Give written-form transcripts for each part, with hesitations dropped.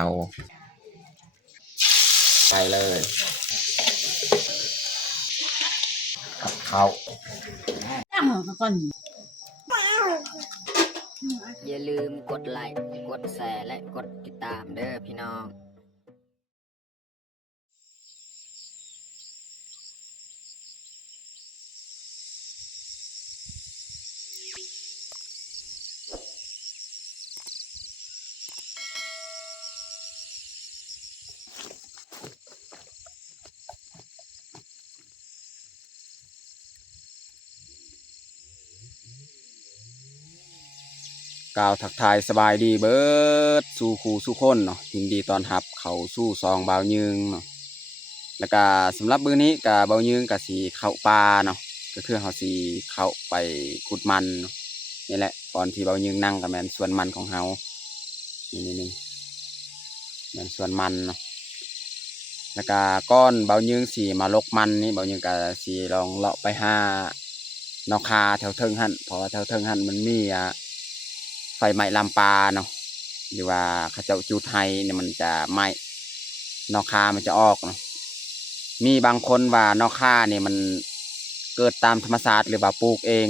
เขาไปเลยกับเขาก่อนอย่าลืมกดไลค์กดแชร์และกดติดตามเด้อพี่น้องกล่าวทักทายสบายดีเบิดสู่ครูสู่คนเนาะยินดีตอนรับเขาสู่ซองเบายึงเนาะแล้วก็สำหรับมื้อนี้ก็เบายึงก็สิเข้าป่าเนาะก็คือเฮาสิเข้าไปขุดมันเนาะนี่แหละตอนที่เบายึงนั่งก็แม่นสวนมันของเฮานี่แม่นสวนมันเนาะแล้วก็ก้อนเบายึงสิมาลกมันนี่เบายึงก็สิลองเลาะไปหานอกคาแถวเทิงหั่นเพราะว่าแถวเทิงหั่นมันมีไฟไหม้ลามปาเนาะหรือว่าเขาเจ้าจูดไฮเนี่ยมันจะไหม้นอกคามันจะออกเนาะมีบางคนว่านอกคาเนี่ยมันเกิดตามธรรมชาติหรือว่าปลูกเอง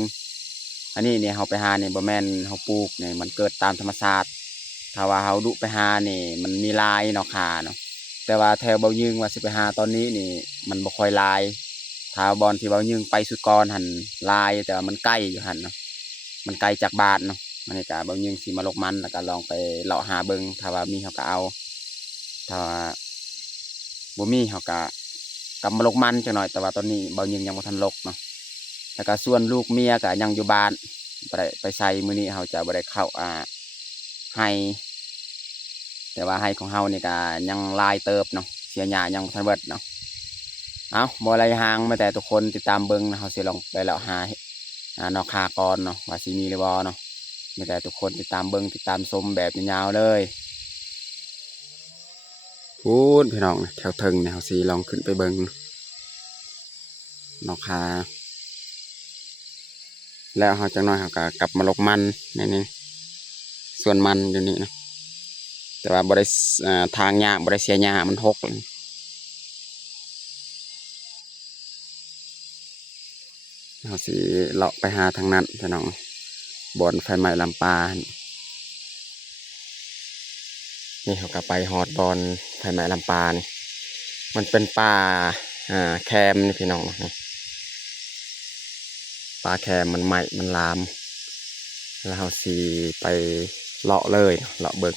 อันนี้เนี่ยเขาไปหาเนี่ยบ่แม่นเขาปลูกเนี่ยมันเกิดตามธรรมชาติถ้าว่าเขาดุไปหาเนี่ยมันมีลายนอกคาเนาะแต่ว่าแถวเบายึงว่าสิไปหาตอนนี้นี่มันบ่ค่อยลายถ้าบอลที่เบายึงไปสุดก่อนหันลายแต่ว่ามันใกล้อยู่หันเนาะมันไกลจากบ้านเนาะมันนี่ก็บางยิงสีมาลกมันแล้วก็ลองไปเลาะหาเบิงถ้าว่ามีเขาก็เอาถ้าว่าบ่มีเขาก็กลับมาลกมันจังหน่อยแต่ว่าตอนนี้บางยิงยังบ่ทันลกเนาะแล้วก็ส่วนลูกเมียก็ยังอยู่บ้านไปใส่มื้อนี้เขาจะบ่ได้เข้าให้แต่ว่าให้ของเฮานี่ก็ยังลายเติบเนาะเสียหญ้ายังบ่ทันเบิดเนาะเอาบ่ไรห่างมาแต่ทุกคนติดตามเบิงนะเขาสิลองไปเลาะหานอกคาก่อนเนาะว่าสิมีหรือบ่เนาะไม่ได้ทุกคนติดตามเบิ้งติดตามชมแบบยาวๆเลยพูดพี่น้องแถวเทิงเนี่ยเขาสิลองขึ้นไปเบิ้งนอกคาแล้วเขาจังน้อยเขาก็กลับมาลกมันนี่ส่วนมันอยู่นี่นะแต่ว่าบริทางหญ้าบริเสียหญ้ามันหกเลยเขาสิเลาะไปหาทางนั้นพี่น้องบ่อนไฟไหม้ลำปานี่เขาก็ไปฮอดบอลไฟไหม้ลำปานี่มันเป็นป่าแคมนี่พี่น้องนี่ป่าแคมมันไหม้มันลามแล้วเราสีไปเลาะเลยเลาะเบิง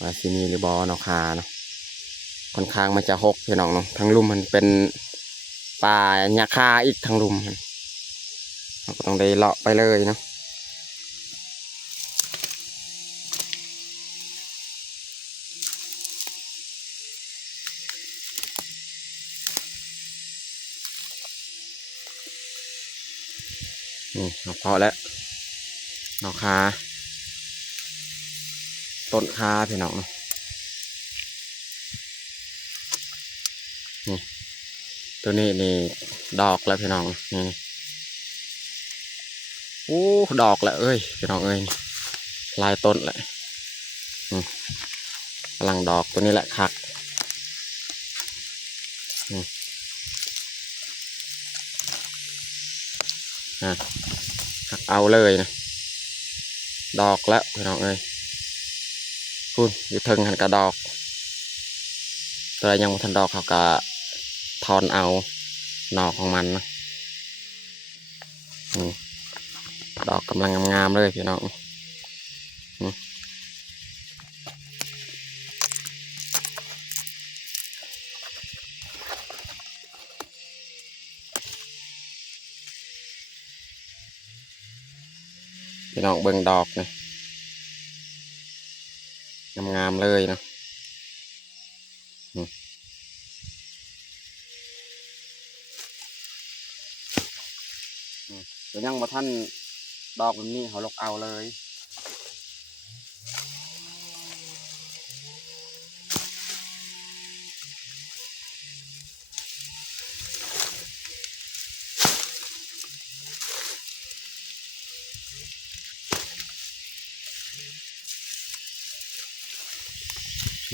ว่าสีมีหรือบอเนาะคาเนาะค่อนข้างมันจะหกพี่น้องเนาะทั้งลุ่มมันเป็นป่าหญ้าคาอีกทั้งลุ่มเราก็ต้องได้เลาะไปเลยเนาะนี่พอแล้วเนาะคาต้นคาพี่น้องนี่ตัวนี้นี่ดอกแล้วพี่น้องนี่โอ้ดอกแล้วเอ้ยพี่น้องเอ้ยลายต้นแหละกำลังดอกตัวนี้แหละคักคักเอาเลยนะดอกแล้วพี่น้องเอ้ยพูดอยู่เทิงหันกระดอกตัวยังไม่ทันดอกเขาก็ทอนเอาหน่อของมันนะดอกกำลังงามๆเลยพี่น้องพี่น้องเบิ่งดอกนะงามๆเลยนะแต่ยังบ่ท่านดอกแบบนี้เขาลกเอาเลย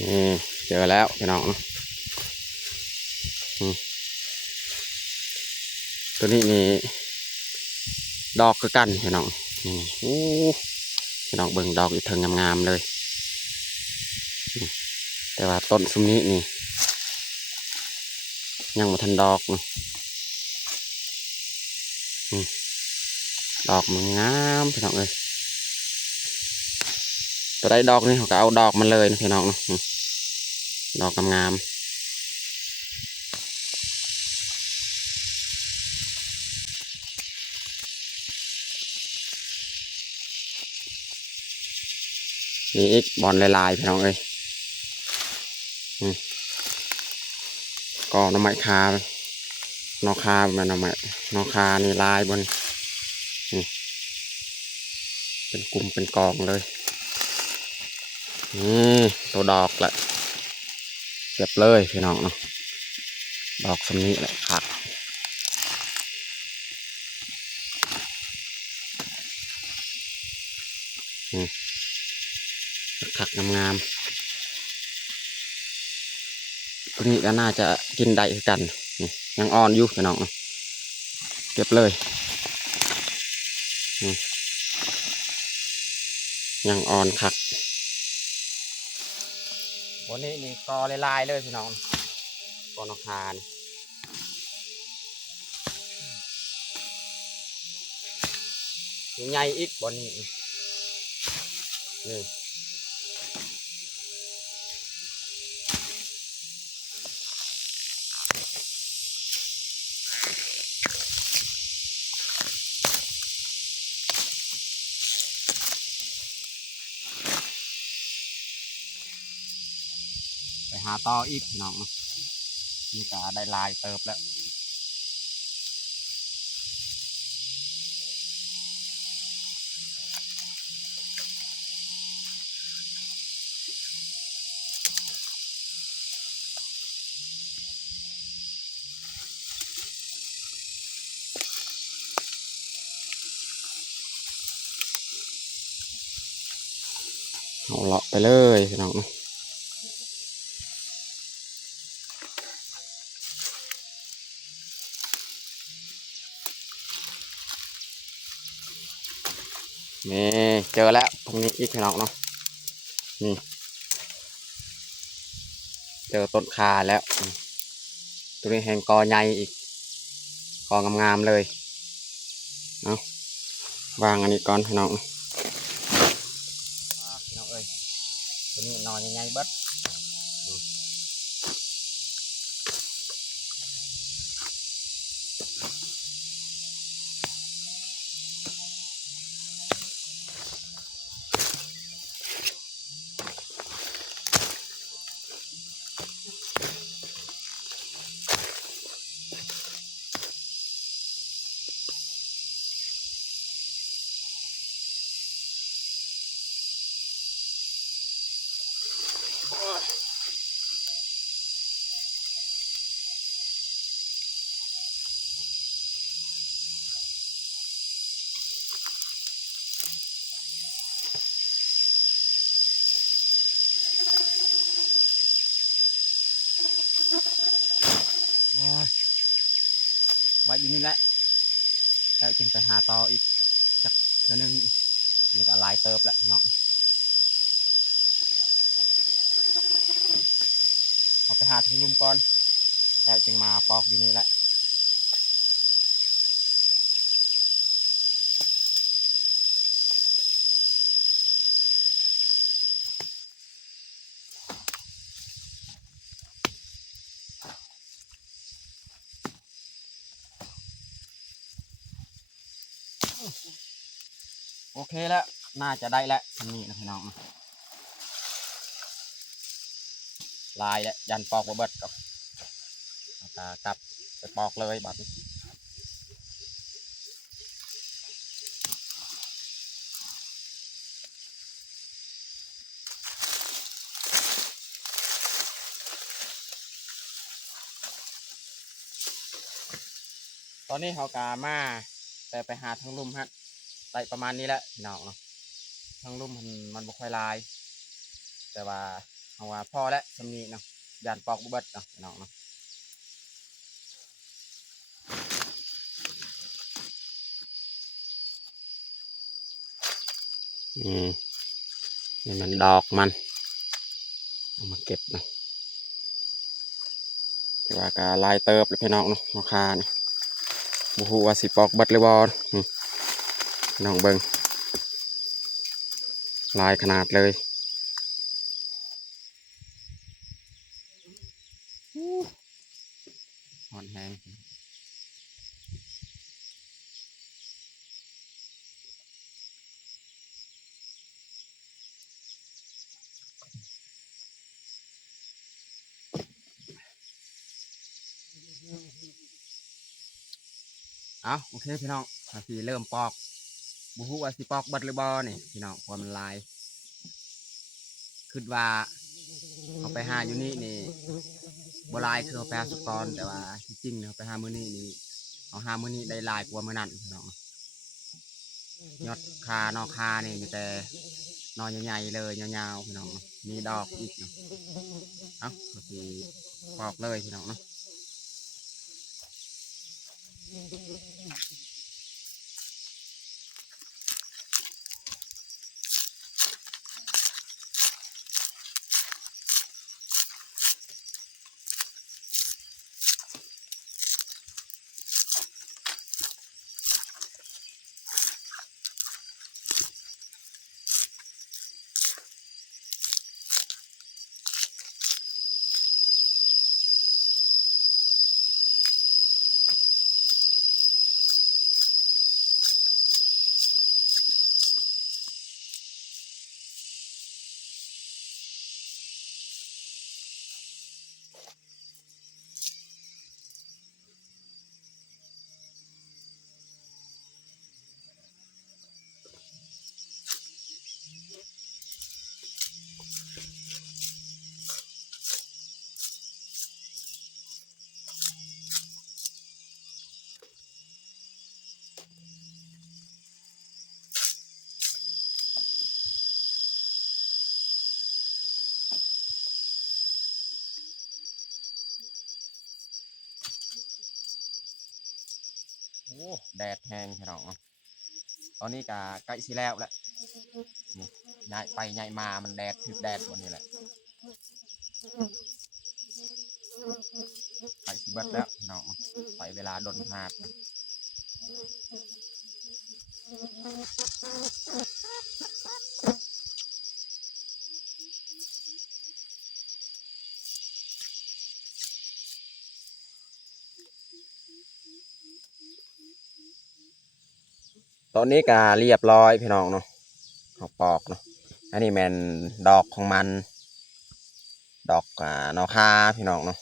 นี่เจอแล้วพี่น้องเนาะอืมตัวนี้นี่ดอกคือกันพี่น้องนี่โอ้พี่น้องเบิ่งดอกอีกเถิงงามๆเลยอืมแต่ว่าต้นซุ้มนี้นี่ยังบ่ทันดอกเนาะอืมดอกมันงามพี่น้องเอ้ยตัวได้ดอกนี่เขาก็เอาดอกมันเลยนะพี่น้องเนาะอืมดอกงามๆนี่อีกบอลลายๆพี่น้องเอ้ยอืมก็หน้ำไม้คานอคาแบบหน้ำไม้นอคานี่ลายบนนี่เป็นกลุ่มเป็นกองเลยนี่ตัวดอกแหละเก็บเลยพี่น้องเนาะดอกสำนี้แหละครับขักงามๆตัวนี้ก็น่าจะกินได้คือกันนี่ยังอ่อนอยู่พี่น้องเนาะเก็บเลยยังอ่อนคักวันนี้นี่กอลายๆเลยพี่น้องกอนอคานใหญ่อีกบนนี้นี่ไปหาต่ออีกพี่น้องนี่ก็ได้ลายเติบแล้วเอาเลาะไปเลยพี่น้องนี่เจอแล้วตรงนี้อีกพี่น้องเนาะนี่เจอต้นคาแล้วตัวนี้แหงกอใหญ่อีกกองามๆเลยเอาวางอันนี้ก่อนพี่น้องพี่น้องเอ้ยตัวนี้นอนใหญ่ๆเบิดไว้อยู่นี่แหละแล้วจึงไปหาต่ออีกจากเทื่อนึงนี่ก็ลายเติบแล้วพี่น้องเอาไปหาถึงรุมก่อนแล้วจึงมาปอกอยู่นี่แหละโอเคแล้วน่าจะได้แล้วทีนี้นะพี่น้องลายแล้วยันปอกบ่เบิดกับกลับไปปอกเลยบัดนี้ตอนนี้เขากามาแต่ไปหาทั้งลุ่มฮะได้ประมาณนี้แหละพี่น้องเนาะทั้งลุ่มมันบ่ค่อยลายแต่ว่า เอาว่าพอแล้วสำนีเนาะยานปอกบ่เบิดเนาะพี่น้องเนาะนี่มันดอกมันเอามาเก็บเนาะแต่ว่าก็ลายเติบเลยพี่น้องเนาะราคาเนี่ยบ่ฮู้ว่าสิปอกเบิดหรือบ่พี่น้องเบิ่งลายขนาดเลยอ่อนแห้งเอาโอเคพี่น้องพี่เริ่มปอกบ่ฮู้ว่าสิปอกเบิดหรือบ่นี่พี่น้องเพราะมันลายคิดว่าเอาไปหาอยู่นี่บ่ลายคือเอาไปหาสุกรแต่ว่าที่จริงเนี่ยเอาไปหามื้อนี้นี่เอาหามื้อนี้ได้ลายกว่ามื้อนั้นพี่น้องยอดคานอคานี่มีแต่นอใหญ่ๆเลยยาวๆพี่น้องมีดอกอีกเนาะเอาก็สิปอกเลยพี่น้องเนาะโอ้แดดแห้งพี่น้องเนาะตอนนี้ก็ใกล้สิแล้วแหละนี่ย้ายไปย้ายมามันแดดถึกแดดวันนี้แหละใกล้สิเบิดแล้วพี่น้องใส่เวลาดนหาดนะตอนนี้ก็เรียบร้อยพี่น้องเนาะเขาปอกเนาะอันนี้แมนดอกของมันดอกนอคาพี่น้องเนาะ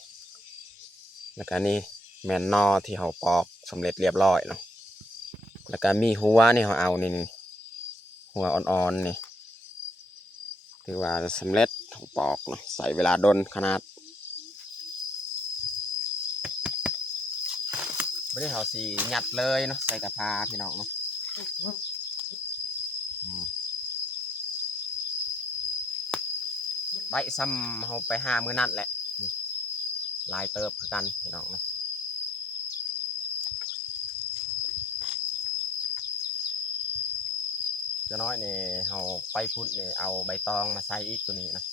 แล้วก็นี่แมนนอที่เขาปอกสำเร็จเรียบร้อยเนาะแล้วก็มีหัวนี่เขาเอานี่หัวอ่อนๆนี่ถือว่าสำเร็จเขาปอกเนาะใส่เวลาดนขนาดไม่ได้เขาสีหยัดเลยเนาะใส่กระพาพี่น้องเนาะได้ซ้ำเขาไปหามือนั่นแหละลายเติบคือกันพี่น้องเนาะจะน้อยเนี่ยเขาไปพุดเนี่ยเอาใบตองมาใส่อีกตัวนี้นะ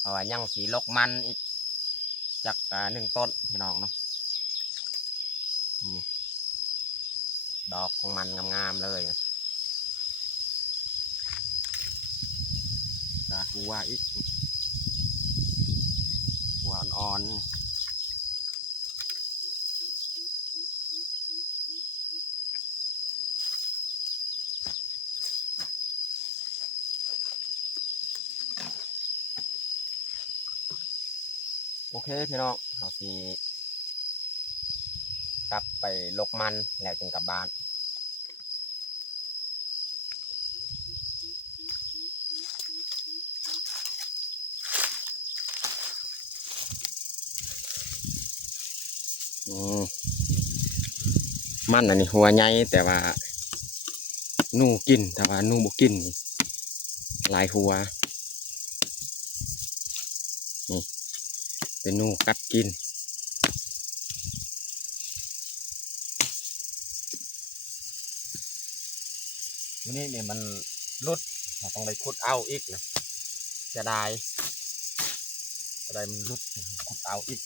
เอาไว้ยังสีลกมันอีกจาก1 ต้นพี่น้องเนาะดอกของมันงามๆเลยหัวอีกหัวอ่อนโอเคพี่น้องเขาสีกลับไปลกมันแล้วจึงกลับบ้านมันอันนี้หัวใหญ่แต่ว่านูกินแต่ว่านูบ่กินหลายหัว นี่เป็นหนูกัดกินวันนี้เนี่ยมันรุดเราต้องไปขุดเอาอีกนะจะได้มันรุดขุดเอาอีก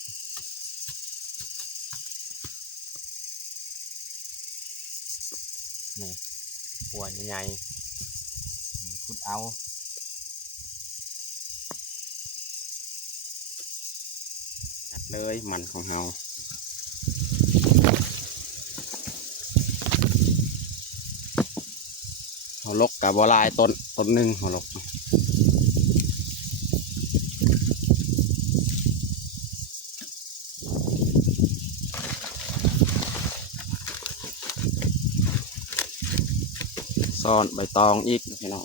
นี่หัวใหญ่ๆขุดเอาจัดเลยมันของเราเขาลกกับบัวลายต้นหนึ่งเขาลกซ่อนใบตองอีกพี่น้อง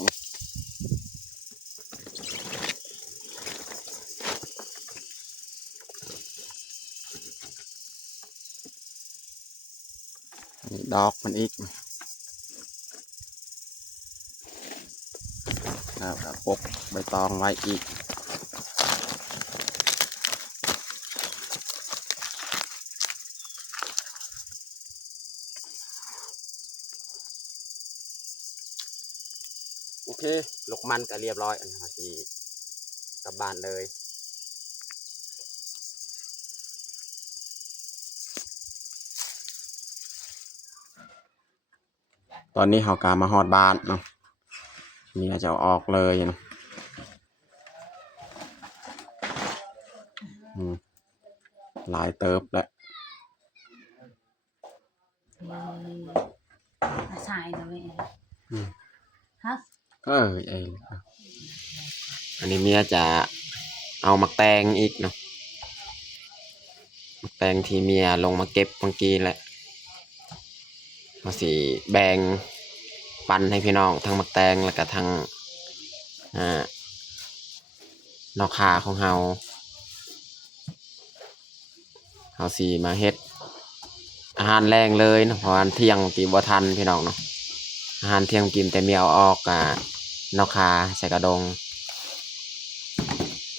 นี่ดอกมันอีกแล้วก็ปกใบตองไว้อีกโอเคลกมันก็เรียบร้อยอันนี้ที่กลับบ้านเลยตอนนี้เขากามาฮอดบ้านเนาะนี่จะเอาออกเลยเนาะหลายเติบแล้ว อาศัยเลยฮะ ไออันนี้เมียจะเอามาแตงอีกเนาะมาแตงที่เมียลงมาเก็บเมื่อกี้แหละมาสีแบ่งปันให้พี่น้องทั้งมักแตงแล้วก็ทั้งนอกขาของเฮาสีมาเฮ็ดอาหารแรงเลยเนาะเพราะวันเที่ยงกินบ่ทันพี่น้องเนาะอาหารเที่ยงกินแต่เมียเอาออกนอกขาใส่กระดง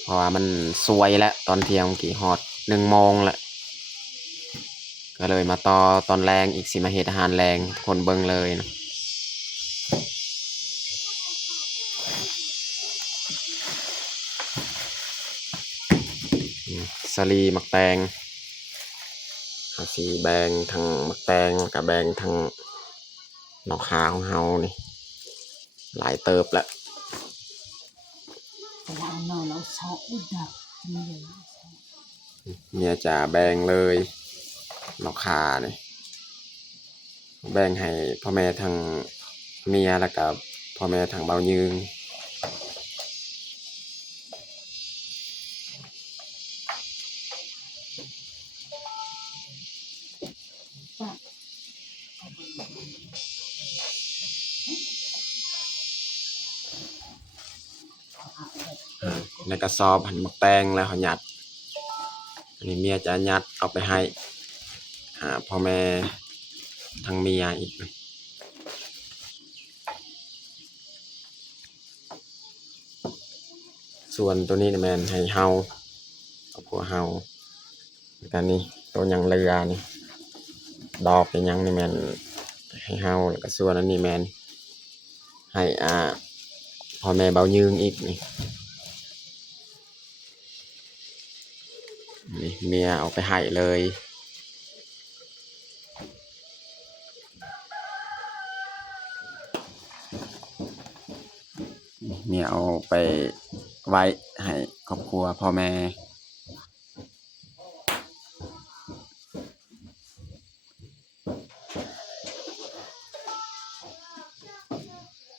เพราะว่ามันสวยแล้วตอนเที่ยงกี่ฮอด1 โมงแหละก็เลยมาต่อตอนแรงอีกสิมาเฮ็ดอาหารแรงคนเบิ่งเลยนะสลีมักแตงสีแบงทางมักแตงกับแบงทางนอกขาของเฮานี่หลายเติบแล้ว เรานอนเราชอบดับจริงๆ เมียจะแบ่งเลยนอกขาเนี่ยแบ่งให้พ่อแม่ทางเมียแล้วกับพ่อแม่ทางเบายืงในกระสอบหันมักแตงแล้วเขาหยัดอันนี้เมียจะยัดเอาไปให้พ่อแม่ทางเมียอีกส่วนตัวนี้แมนให้เฮาเอาผัวเฮากันนี่ตัวยังเรือนี่ดอกเป็นยังนี่แมนให้เฮาแล้วก็ส่วนอันนี้แมนให้พ่อแม่เบายืงอีกนี่เมียเอาไปให้เลยเมียเอาไปไว้ให้ครอบครัวพ่อแม่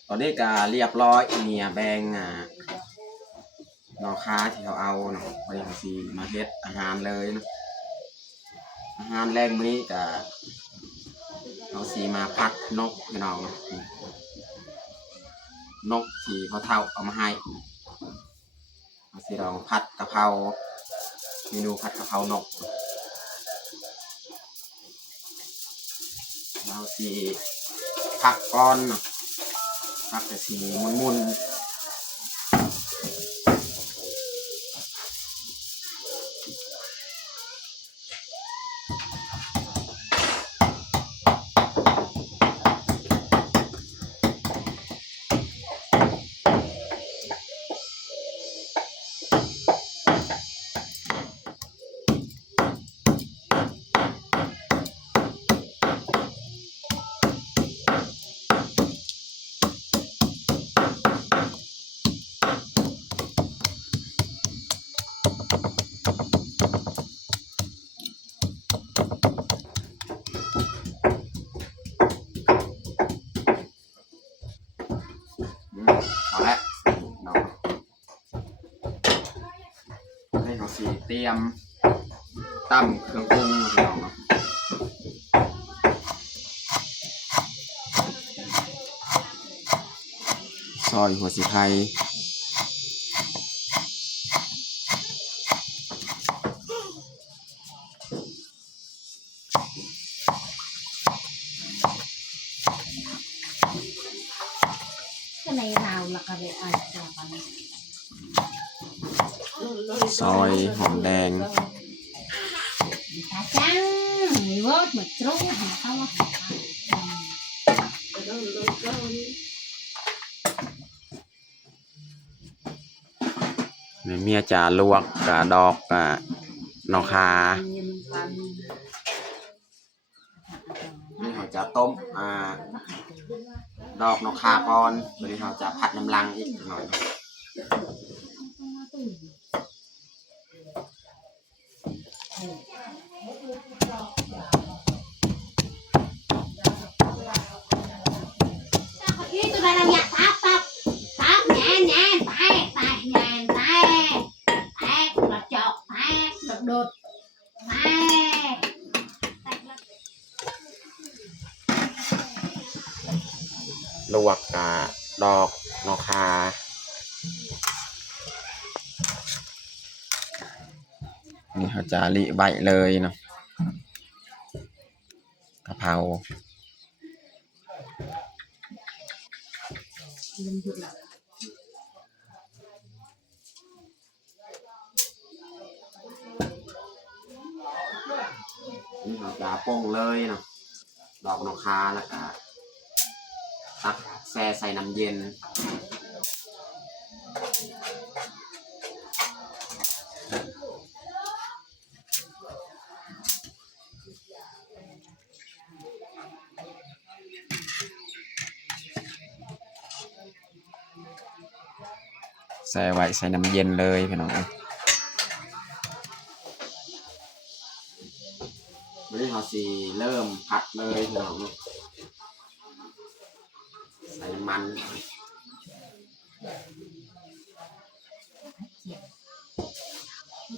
ตอนนี้ก็เรียบร้อยเมียแบ่งนอค้าที่เขาเอาเนาะพอดีสีมาเฮ็ดอาหารเลยเนาะอาหารแรงมื้อนี้ก็เอาสีมาพัดนกพี่น้องเนาะนกที่พ่อเฒ่าเอามาให้เอาสีลองผัดกะเพราเมนูผัดกะเพรานกเราสีผักก้อนเนาะผักแต่สีมุนๆ เอาละเนาะให้เขาสีเตรียมตั้มเครื่องปรุงพี่น้องเนาะซอยหัวสีไทยก็ในราวละก็เลยอาจจะไป ซอยหอมแดง ตาจังมีวอดหมดตรงหาเขาว่า เมียจะลวกกะดอกกะนอคานี่เขาจะต้มดอกนอคาก่อนวันนี้เขาจะผัดน้ำลังอีกหน่อยลวกกะดอกนอคานี่เขาจะลิใบเลยเนาะกะเพรานี่เขาจะป่งเลยเนาะดอกนอคาแล้วก็ตักแช่ใส่น้ำเย็นใส่ไว้ใส่น้ำเย็นเลยพี่น้องวันนี้เขาสีเริ่มผัดเลยพี่น้องใส่น้ำมัน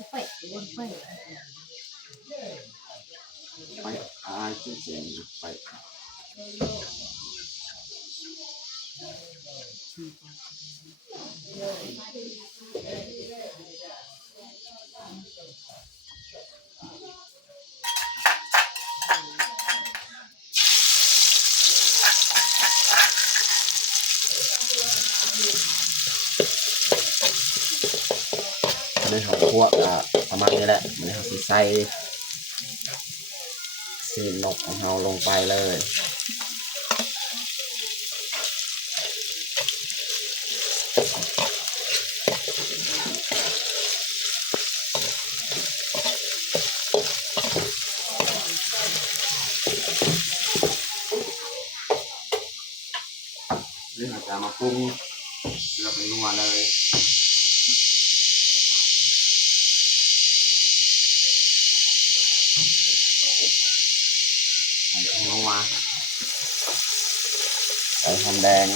ไปจุดเสียงไปในของพวกประมาณนี้แหละในของสีใส่สีนกของเราลงไปเลยนี่เราจะมาปรุงเราเป็นนัวเลยใส่นัวใส่หอมแดง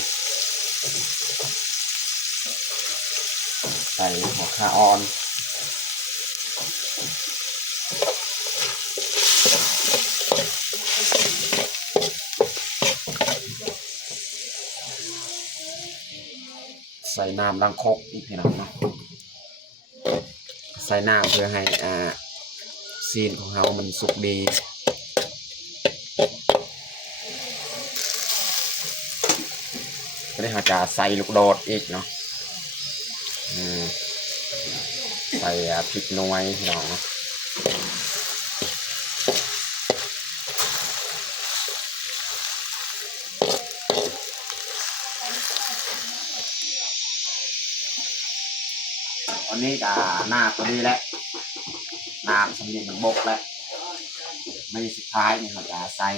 ใส่หัวขาอ่อนใส่น้ำดังคกอีกพี่น้องเนาะใส่น้ำเพื่อให้ซีนของเรามันสุกดีก็ได้เราจะใส่ลูกโดดอีกเนาะใส่พริกน้อยพี่น้องเนาะวันนี้ก็หน้าพอดีแล้วน้ำสำเนียงมันบกแล้วไม่สุดท้ายเนี่ยเราจะใส่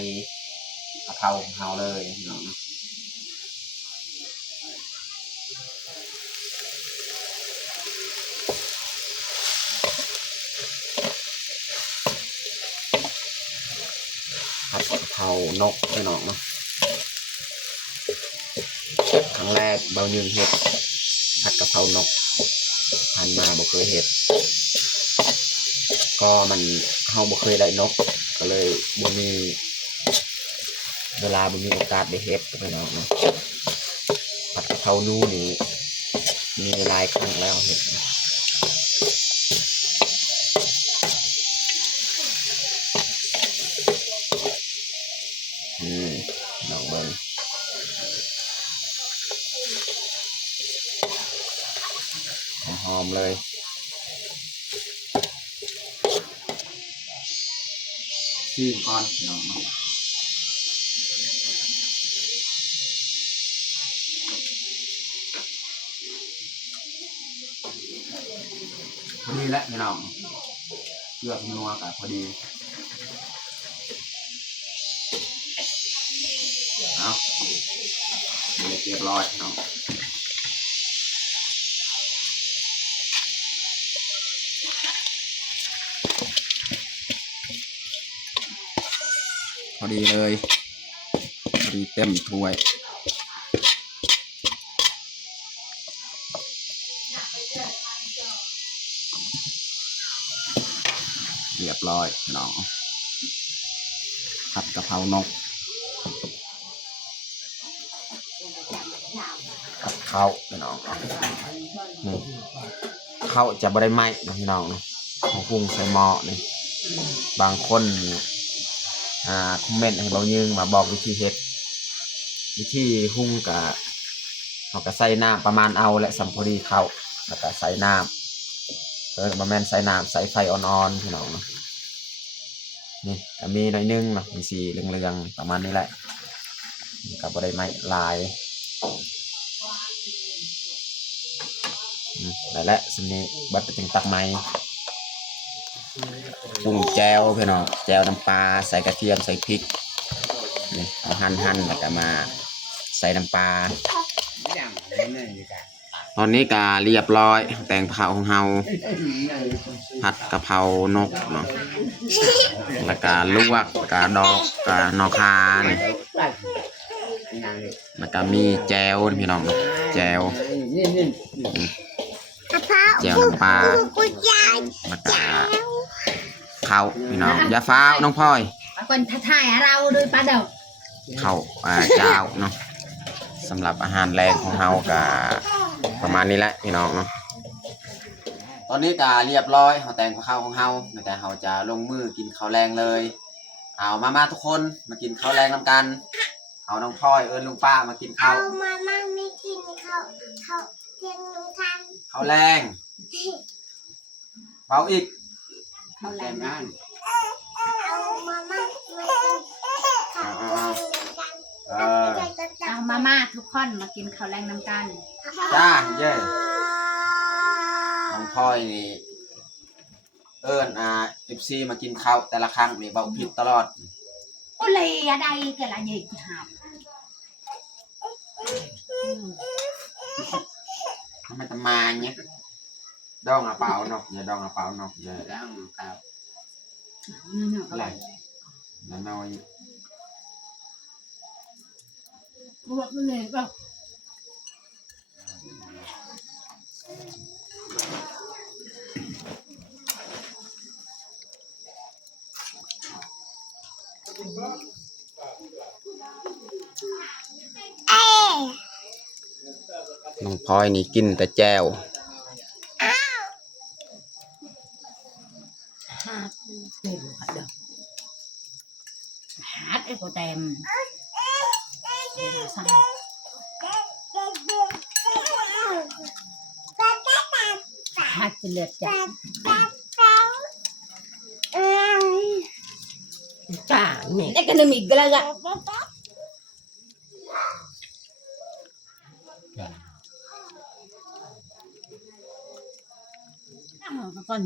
กะเพราของเราเลยพี่น้องผัดกะเพรานกพี่น้องเนาะ ครั้งแรกเบาหนึ่งเห็ดผัดกะเพรานกผ่านมาบ่เคยเห็ดก็มันเฮาบ่เคยได้นกก็เลยบ่มีเวลาบ่มีโอกาสได้เห็ดไปเนาะผัดกะเพรานูนี่มีหลายครั้งแล้วเห็ดน้องเบิ่งหอมๆเลยซีมก่อนน้องพอดีแล้วพี่น้องเกลือนัวกับพอดีเอาเรียบร้อยพี่น้องพอดีเลยพอดีเต็มถ้วยเรียบร้อยพี่น้องผัดกะเพรานกกับข้าวพี่น้องนี่ข้าวจะบ่ได้ไหมนะพี่น้องนะของปรุงใส่หม้อนี่บางคนคอมเมนต์ให้เบายืงมาบอกวิธีเฮ็ดวิธีหุงกับเขาก็ใส่น้ำประมาณเอาและสัมพอดีข้าวแล้วก็ใส่น้ำประมาณใส่น้ำใส่ไฟอ่อนๆพี่น้องนะนี่ก็มีหน่อยนึงเนาะมีสีเหลืองๆประมาณนี้แหละกับบ่ได้ไหมลายได้แล้วสินี้บัดไปถึงตักไม้ปรุงแจวพี่น้องแจวน้ำปลาใส่กระเทียมใส่พริกนี่เอาหั่นแล้วก็มาใส่น้ำปลาตอนนี้ก็เรียบร้อยแต่งข้าวของเฮาผัดกะเพรานกเนาะแล้วก็ลวกกะดอกกะนอคานี่แล้วก็มีแจวพี่น้องแจวน้ำปลาแล้วก็ข้าวพี่น้องยาฟ้าวน้องพลอย คนถ่ายเราโดยปลาเดา ข้าวเจ้าเนาะสำหรับอาหารแรงของเฮาก็ประมาณนี้แหละพี่น้องเนาะตอนนี้ก็เรียบร้อยเฮาแต่งข้าวของเฮาแต่เฮาจะลงมือกินข้าวแรงเลยเอามาทุกคนมากินข้าวแรงนำกันเอาน้องพลอยลุงป้ามากินข้าวมาไม่กินเขาเทียงลุงทัน ข้าวแรงเบาอีก เขาแรง งาน เอามาไม่กินเขาเอามาม่าทุกคนมากินข้าวแรงน้ำกัน จ้าเย้น้องพลอยนี่FC มากินข้าวแต่ละครั้งนี่เบาผิดตลอด โอเลยอะไรกันละยี่หาบ ทำไมตำมาเนี่ยดองเปล่าเนาะอย่าดองเปล่าเนาะอย่าดองเปล่าอะไรนั่นน้อย บวกเลยก็น้องพลอยนี่กินแต่แจว หาดเต็มค่ะเด้อหาดไอ้โคเต็มเดี๋ยวสั่งหาดจะเลือดจัดจ้าเนี่ยได้กันมีกระกะก่อน